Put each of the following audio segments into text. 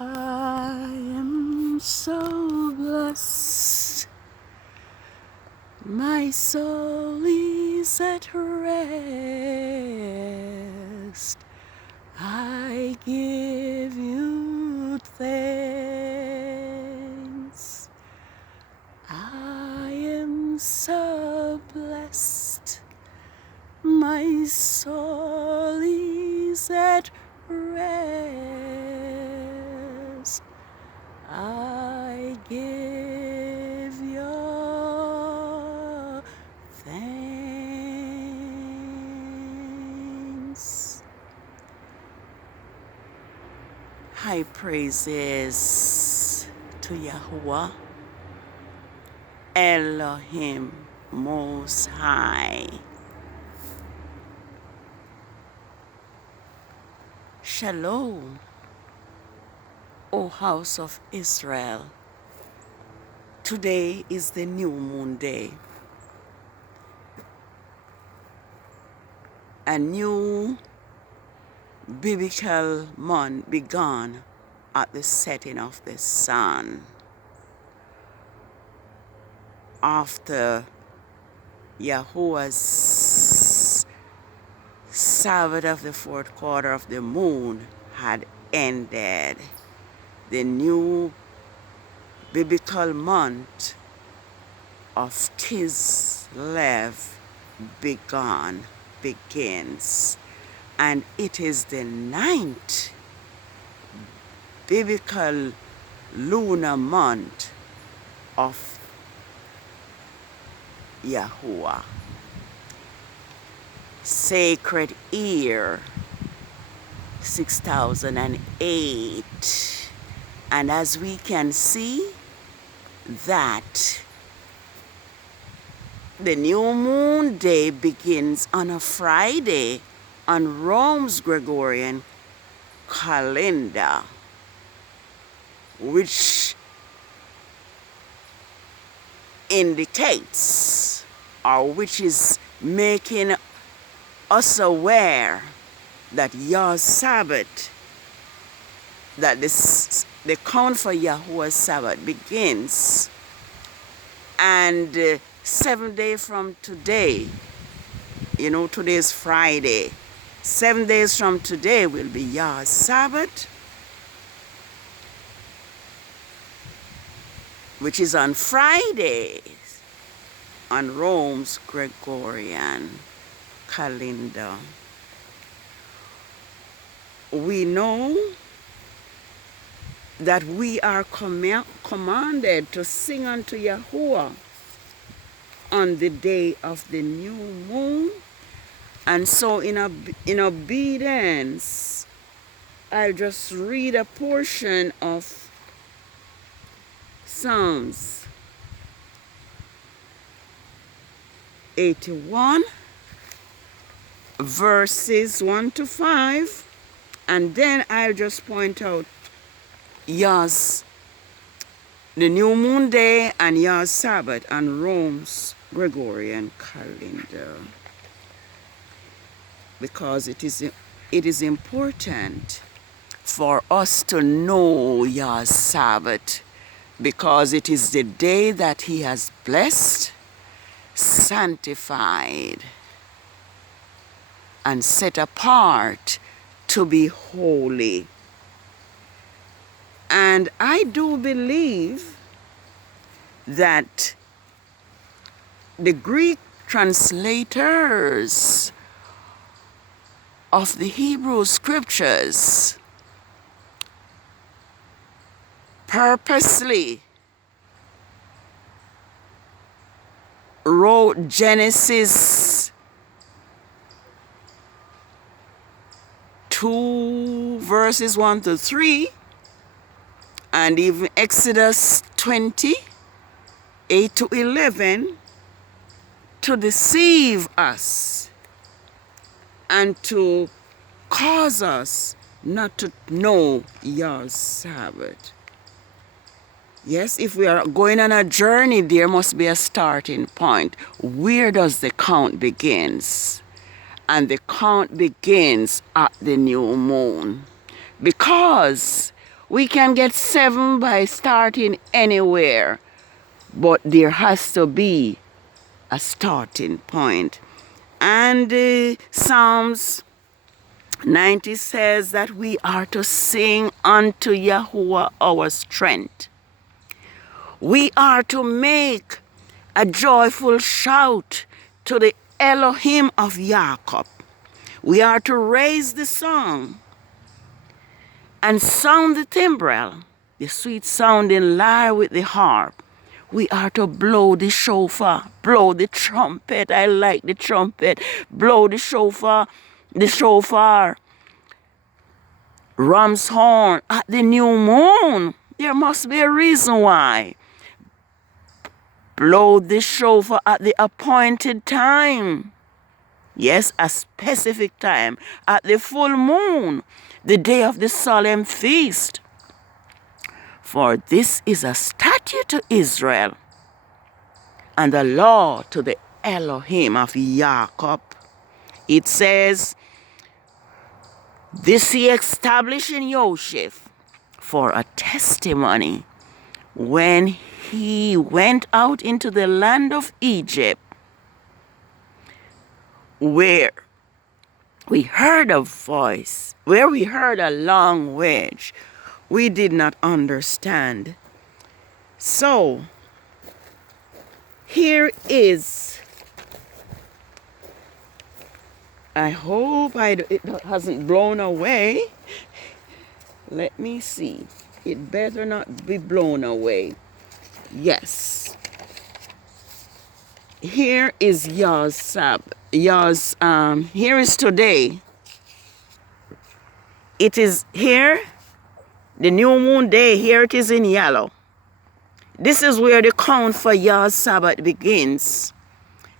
I am so blessed, my soul is at rest. I give you thanks. I am so blessed, my soul is at rest. I give you thanks. High praises to Yahuwah, Elohim Most High. Shalom, O house of Israel. Today is the new moon day. A new biblical month began at the setting of the sun. After Yahuwah's Sabbath of the fourth quarter of the moon had ended, the new biblical month of KISLEV begins, and it is the 9th biblical lunar month of Yahuwah. Sacred year 6008, and as we can see that the new moon day begins on a Friday on Rome's Gregorian calendar, which indicates, or which is making us aware that your Sabbath, that the count for Yahuwah's Sabbath begins, and 7 days from today, today is Friday, 7 days from today will be your Sabbath, which is on Friday on Rome's Gregorian calendar. We know that we are commanded to sing unto Yahuwah on the day of the new moon, and so in obedience, I'll just read a portion of Psalms 81 verses 1 to 5, and then I'll just point out Yah's, the new moon day, and Yah's Sabbath on Rome's Gregorian calendar, because it is important for us to know Yah's Sabbath, because it is the day that He has blessed, sanctified, and set apart to be holy. And I do believe that the Greek translators of the Hebrew scriptures purposely wrote Genesis 2 verses 1 to 3, and even Exodus 20 8 to 11, to deceive us and to cause us not to know your Sabbath. Yes, if we are going on a journey, there must be a starting point. Where does the count begins? And the count begins at the new moon. Because We can get 7 by starting anywhere, but there has to be a starting point. And Psalms 90 says that we are to sing unto Yahuwah our strength. We are to make a joyful shout to the Elohim of Jacob. We are to raise the song and sound the timbrel, the sweet sounding lyre with the harp. We are to blow the shofar, blow the trumpet. I like the trumpet. Blow the shofar, ram's horn at the new moon. There must be a reason why. Blow the shofar at the appointed time. Yes, a specific time. At the full moon, the day of the solemn feast. For this is a statute to Israel, and a law to the Elohim of Jacob. It says, this he established in Yoshef for a testimony when he went out into the land of Egypt, where we heard a voice, where we heard a language we did not understand. So, here is, I hope it hasn't blown away. Let me see. It better not be blown away. Yes. Here is here is today. It is here, the new moon day, here it is in yellow. This is where the count for Yah's Sabbath begins.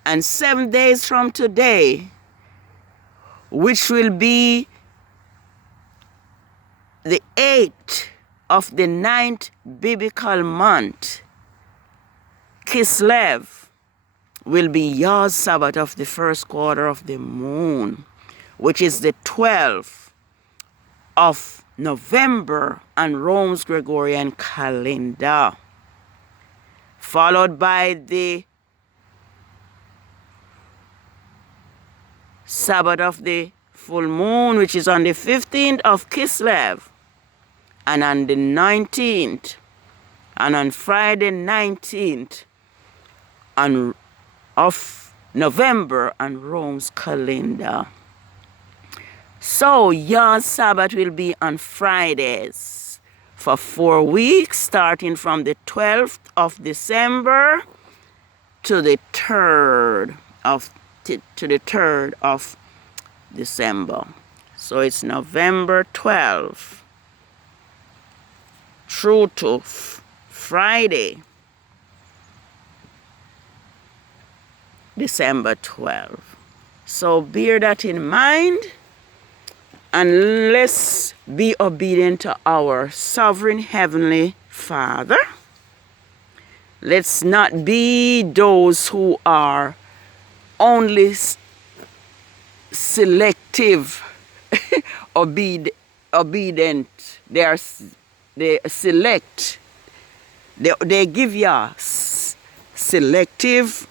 And 7 days from today, which will be the 8th of the 9th biblical month, KISLEV, will be Yah's Sabbath of the first quarter of the moon, which is the 12th of November on Rome's Gregorian calendar, followed by the Sabbath of the full moon, which is on the 15th of KISLEV, and on the 19th, and on Friday 19th of November on Rome's calendar. So Yah's Sabbath will be on Fridays for 4 weeks, starting from the 12th of December to the 3rd of December. So it's November 12th through to Friday, December 12th. So bear that in mind, and let's be obedient to our sovereign heavenly Father. Let's not be those who are only selective obedient. They select. They give you selective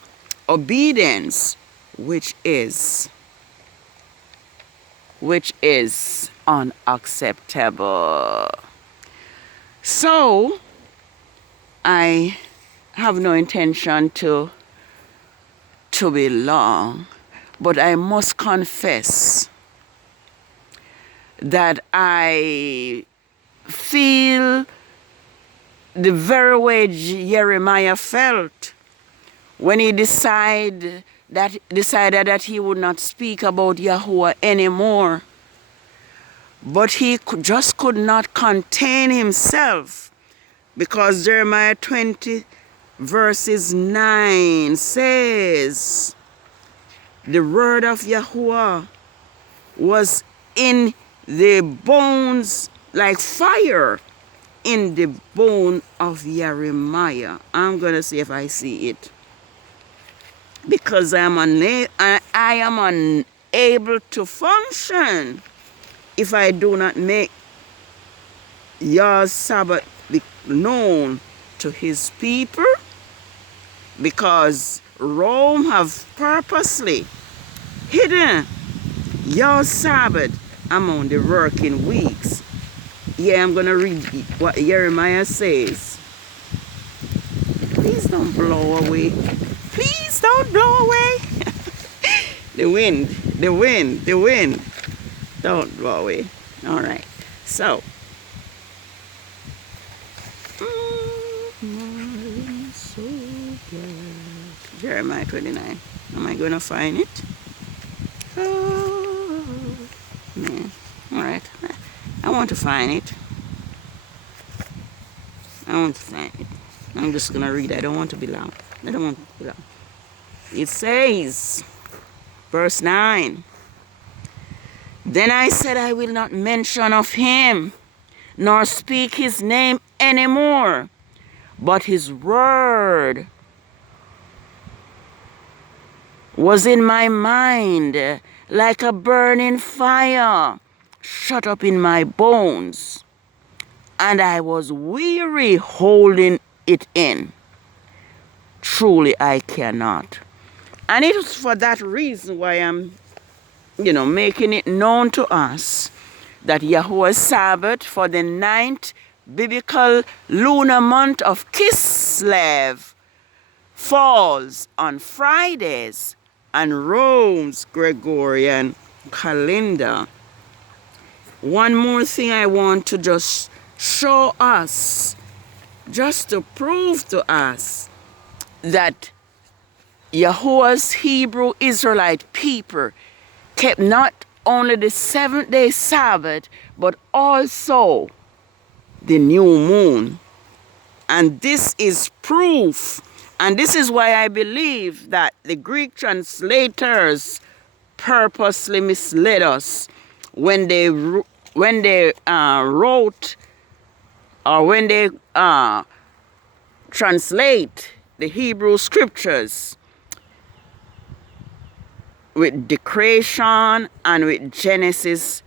obedience, which is unacceptable. So I have no intention to be long, but I must confess that I feel the very way Jeremiah felt when he decided that he would not speak about Yahuwah anymore. But he just could not contain himself, because Jeremiah 20 verses 9 says, the word of Yahuwah was in the bones like fire in the bone of Jeremiah. I'm going to see if I see it, because I am unable to function if I do not make Yah's Sabbath be known to his people, because Rome have purposely hidden Yah's Sabbath among the working weeks. Yeah, I'm going to read what Jeremiah says. Please don't blow away. Please don't blow away. The wind, the wind, the wind. Don't blow away. All right. So. Jeremiah 29. Am I going to find it? Oh, man. All right. I want to find it. I'm just going to read. I don't want to be loud. It says, verse 9. Then I said, I will not mention of him, nor speak his name anymore, but his word was in my mind like a burning fire shut up in my bones, and I was weary holding it in. Truly I cannot. And it was for that reason why I'm, making it known to us that Yahuwah's Sabbath for the 9th biblical lunar month of Kislev falls on Fridays and Rome's Gregorian calendar. One more thing I want to just show us, just to prove to us that Yahuwah's Hebrew Israelite people kept not only the 7th-day Sabbath, but also the new moon. And this is proof. And this is why I believe that the Greek translators purposely misled us when they wrote or when they translate the Hebrew scriptures with the creation and with Genesis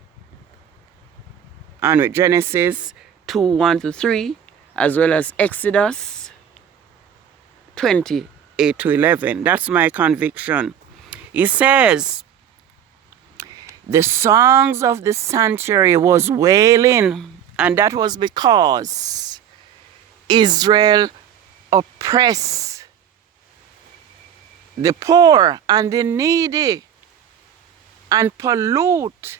2:1-3, as well as Exodus 20:8-11. That's my conviction. He says, the songs of the sanctuary was wailing, and that was because Israel oppressed the poor and the needy and pollute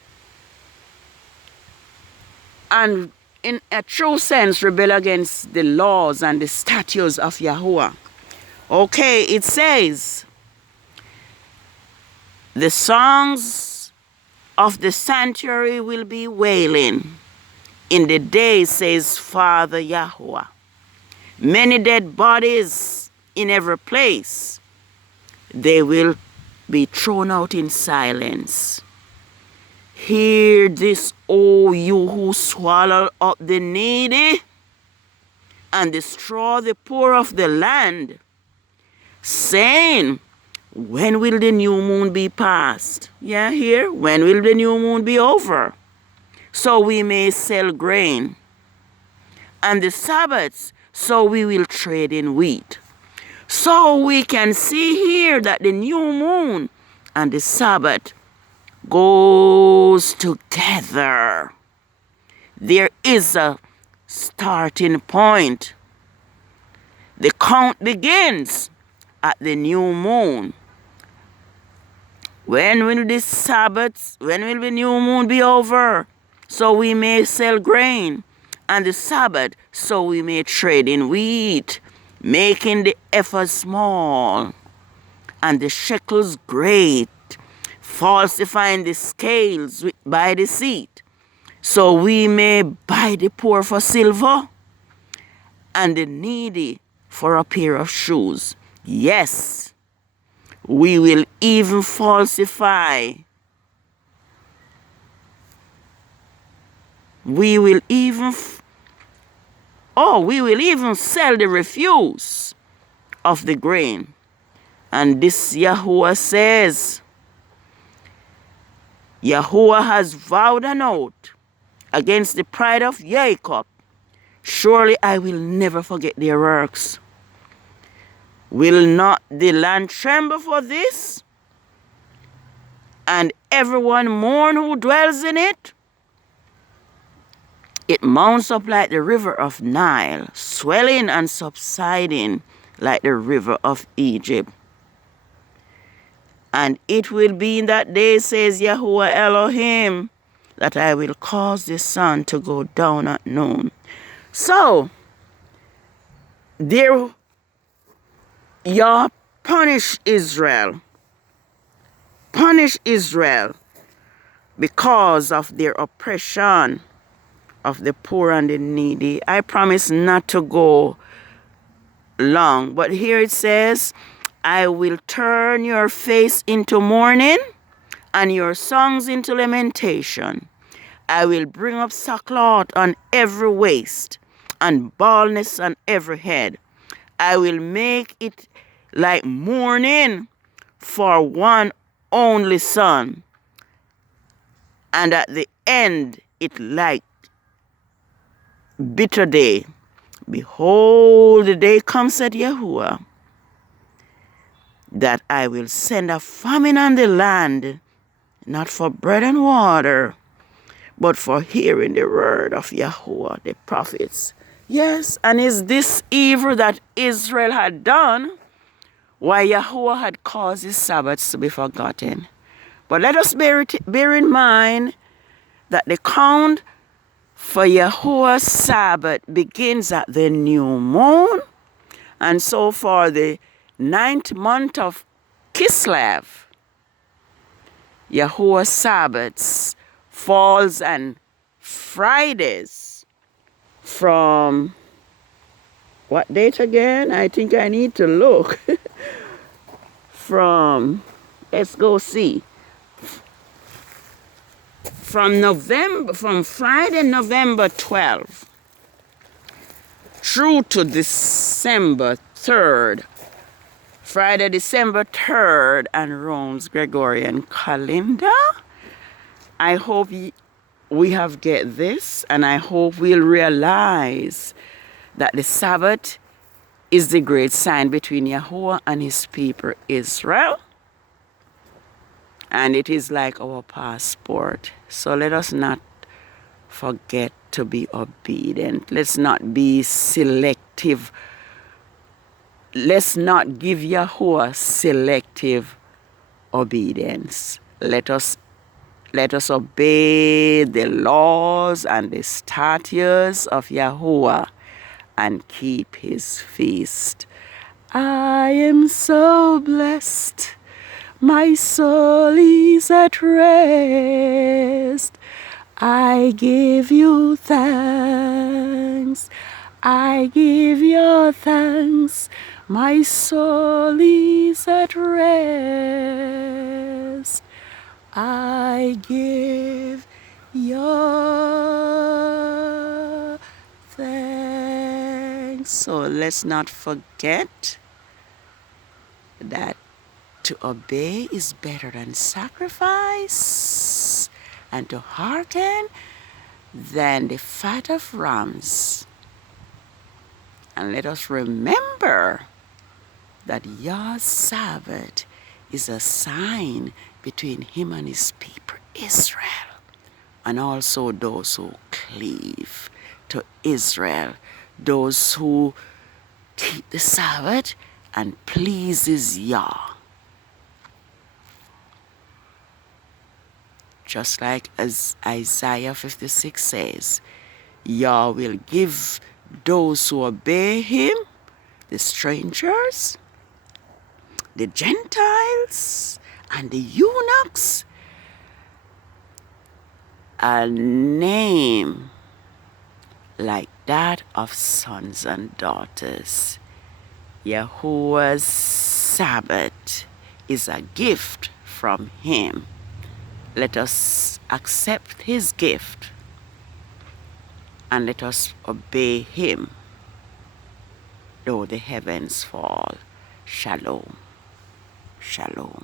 and in a true sense rebel against the laws and the statutes of Yahuwah. Okay, it says, the songs of the sanctuary will be wailing in the day, says Father Yahuwah. Many dead bodies in every place. They will be thrown out in silence. Hear this, O you who swallow up the needy and destroy the poor of the land, saying, when will the new moon be past? Yeah, here, when will the new moon be over? So we may sell grain, and the Sabbaths, so we will trade in wheat. So we can see here that the new moon and the Sabbath goes together. There is a starting point. The count begins at the new moon. When will the Sabbath, when will the new moon be over? So we may sell grain, and the Sabbath, so we may trade in wheat, making the effort small and the shekels great, falsifying the scales by deceit, so we may buy the poor for silver and the needy for a pair of shoes. Yes, we will even falsify. We will even sell the refuse of the grain. And this Yahuwah says, Yahuwah has vowed an oath against the pride of Jacob Surely I will never forget their works. Will not the land tremble for this, and everyone mourn who dwells in it? It mounts up like the river of Nile, swelling and subsiding like the river of Egypt. And it will be in that day, says Yahuwah Elohim, that I will cause the sun to go down at noon. So, there, Yah punish Israel because of their oppression of the poor and the needy. I promise not to go long, but here it says, I will turn your face into mourning and your songs into lamentation. I will bring up sackcloth on every waist and baldness on every head. I will make it like mourning for one only son, and at the end it like bitter day. Behold, the day comes, said Yahuwah, that I will send a famine on the land, not for bread and water, but for hearing the word of Yahuwah, the prophets. Yes, and is this evil that Israel had done why Yahuwah had caused his Sabbaths to be forgotten? But let us bear in mind that the count for Yahuwah's Sabbath begins at the new moon, and so for the 9th month of KISLEV, Yahuwah's Sabbaths falls on Fridays from what date again? I think I need to look. Let's go see. From Friday, November 12th through to December 3rd, Friday, December 3rd, and Rome's Gregorian calendar. I hope we have get this, and I hope we'll realize that the Sabbath is the great sign between Yahuwah and his people Israel. And it is like our passport. So let us not forget to be obedient. Let's not be selective. Let's not give Yahuwah selective obedience. Let us obey the laws and the statutes of Yahuwah and keep his feast. I am so blessed. My soul is at rest. I give you thanks. I give you thanks. My soul is at rest. I give you thanks. So let's not forget that to obey is better than sacrifice, and to hearken than the fat of rams. And let us remember that Yah's Sabbath is a sign between him and his people Israel, and also those who cleave to Israel, those who keep the Sabbath and pleases Yah. Just like as Isaiah 56 says, Yah will give those who obey him, the strangers, the Gentiles, and the eunuchs, a name like that of sons and daughters. Yahuwah's Sabbath is a gift from him. Let us accept his gift and let us obey him, though the heavens fall. Shalom. Shalom.